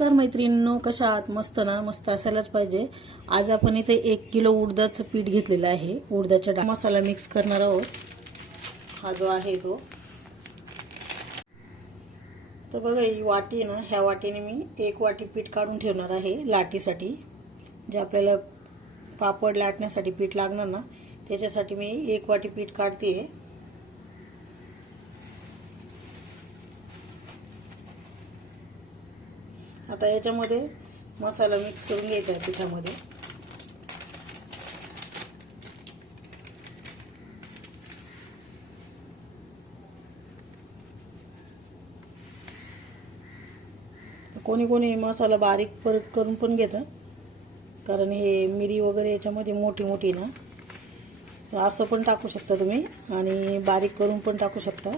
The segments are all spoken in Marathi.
नमस्कार मैत्रिणींनो, कशा आहात? मस्त ना? मस्त असायलाच पाहिजे. आज आपण इथे 1 किलो उडदाचं पीठ घेतलेलं आहे. उडदाचा मसाला मिक्स करणार आहोत. हा जो आहे तो, तर बघा ही वाटी ना, ह्या वाटीने मी 1 वाटी पीठ काढून ठेवणार आहे लाटीसाठी. जे आपल्याला पापड लाटण्यासाठी पीठ लागणार ना, त्याच्यासाठी मी 1 वाटी पीठ काढते. आता याच्यामध्ये मसाला मिक्स करून घ्यायचा आहे पिठामध्ये. कोणी कोणी मसाला बारीक करून पण घेतं, कारण हे मिरी वगैरे याच्यामध्ये मोठी मोठी ना, तर असं पण टाकू शकता तुम्ही आणि बारीक करून पण टाकू शकता.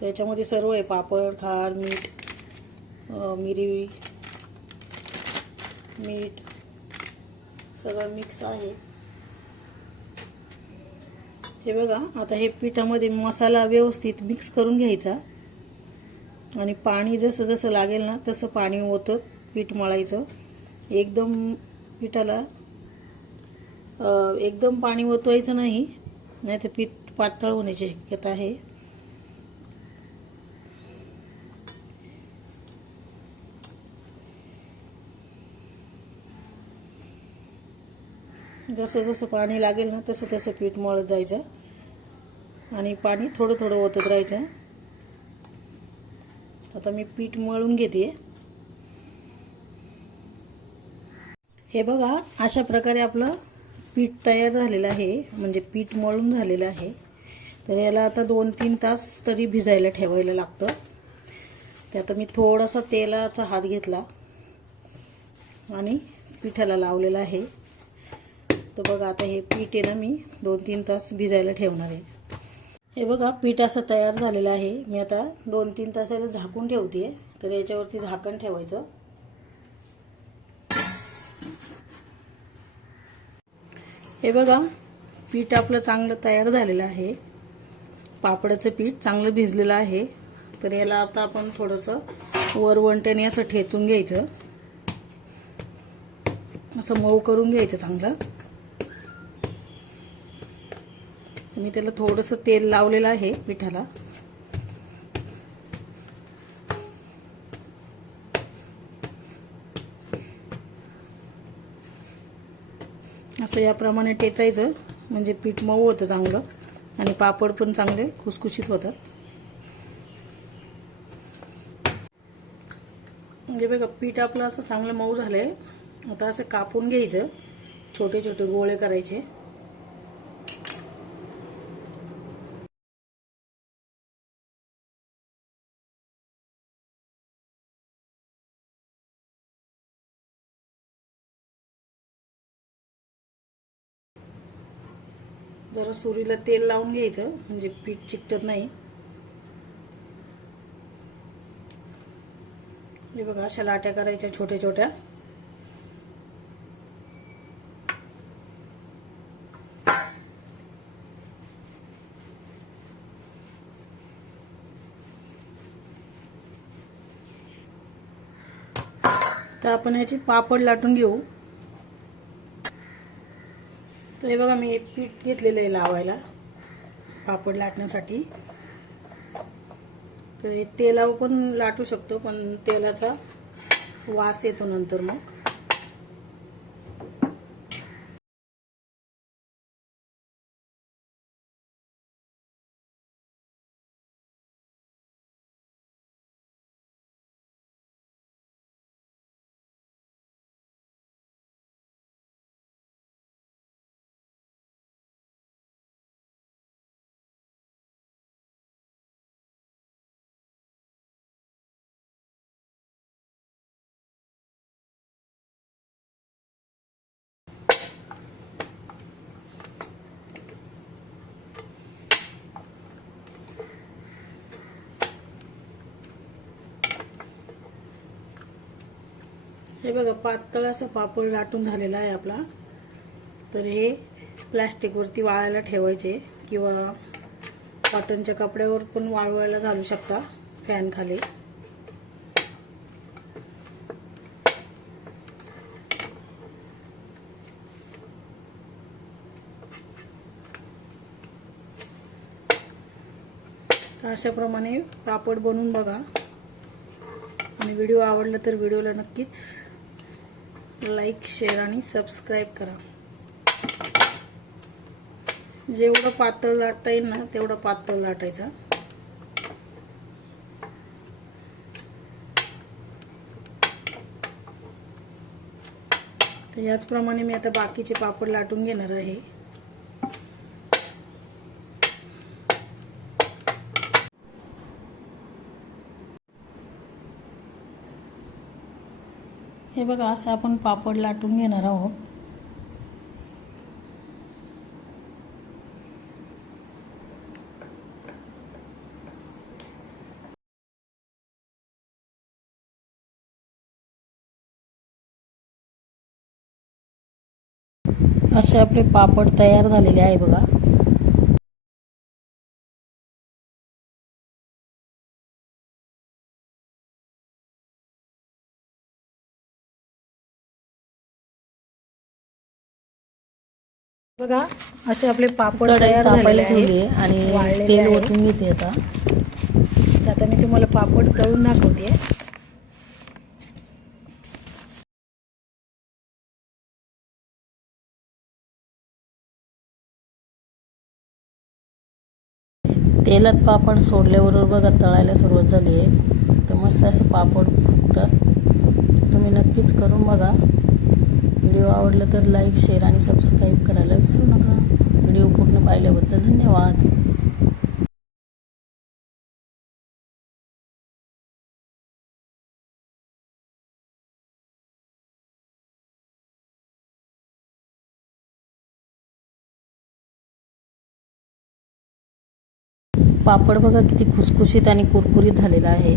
त्याच्यामध्ये सर्व आहे, पापड, खार, मीठ, मिरी, मीठ सगळं मिक्स आहे. हे बघा, आता हे पिठामध्ये मसाला व्यवस्थित मिक्स करून घ्यायचा आणि पाणी जसं जसं लागेल ना तसं पाणी ओतत पीठ मळायचं. एकदम पिठाला एकदम पाणी ओतवायचं नाही, नाहीतर पीठ पातळ होण्याची शक्यता आहे. जसं जसं पाणी लागेल ना तसं तसं पीठ मळत जायचं आणि पाणी थोडं थोडं ओतत राहायचं. आता मी पीठ मळून घेते. हे बघा, अशा प्रकारे आपलं पीठ तयार झालेलं आहे, म्हणजे पीठ मळून झालेलं आहे. तर याला आता 2-3 तास तरी भिजायला ठेवायला लागतं. त्यात मी थोडासा तेलाचा हात घेतला आणि पिठाला लावलेला आहे. तर बघा, आता हे पीठ आहे ना, मी 2-3 तास भिजायला ठेवणार आहे. हे बघा, पीठ असं तयार झालेलं आहे. मी आता 2-3 तासाला झाकून ठेवते. तर याच्यावरती झाकण ठेवायचं. हे बघा, पीठ आपलं चांगलं तयार झालेलं आहे. पापडाचं पीठ चांगलं भिजलेलं आहे. तर याला आता आपण थोडंसं वरवंट्याने असं ठेचून घ्यायचं, असं मऊ करून घ्यायचं चांगलं. मी त्याला थोडंसं तेल लावलेलं आहे पिठाला. असं याप्रमाणे टेचायचं, म्हणजे पीठ मऊ होतं चांगलं आणि पापड पण चांगले खुसखुशीत होतात. म्हणजे बघा, पीठ आपलं असं चांगलं मऊ झालंय. आता असं कापून घ्यायचं, छोटे छोटे गोळे करायचे. जरा सुरीला तेल लावून घ्यायचं, म्हणजे पीठ चिकटत नाही. हे बघा, अशा लाट्या करायच्या छोट्या छोट्या. तर आपण याची पापड लाटून घेऊ. तर हे बघा, मी एक पीठ घेतलेलं आहे लावायला पापड लाटण्यासाठी. तर हे तेलावर पण लाटू शकतो, पण तेलाचा वास येतो नंतर मग. हे बघा, पातळ असं पापड लाटून झालेला आहे आपला. तर हे प्लास्टिकवरती वाळायला ठेवायचे किंवा कॉटनच्या कपड्यावर पण वाळवायला घालू शकता, फॅन खाली. अशाप्रमाणे पापड बनवून बघा आणि व्हिडिओ आवडला तर व्हिडिओला नक्कीच लाईक, शेअर आणि सबस्क्राईब करा. जेवढं पातळ लाटता येईल ना तेवढं पातळ लाटायचं. तर याचप्रमाणे मी आता बाकीचे पापड लाटून घेणार आहे. हे बघा असं आपण पापड लाटून घेणार आहोत. असे आपले पापड तयार झालेले आहे बघा. बघा असे आपले पापड तयार झालेले आहेत आणि तेल ओतून घेते. आता मी तुम्हाला पापड तळून दाखवते. तेलात पापड सोडल्याबरोबर बघा तळायला सुरुवात झाली आहे. तर मस्त असं पापड फुगतात. तुम्ही नक्कीच करून बघा. व्हिडिओ आवडला तर लाईक, शेअर आणि सबस्क्राईब करायला विसरू नका. व्हिडिओ पूर्ण पाहिल्याबद्दल धन्यवाद. पापड बघा किती खुसखुशीत आणि कुरकुरीत झालेला आहे.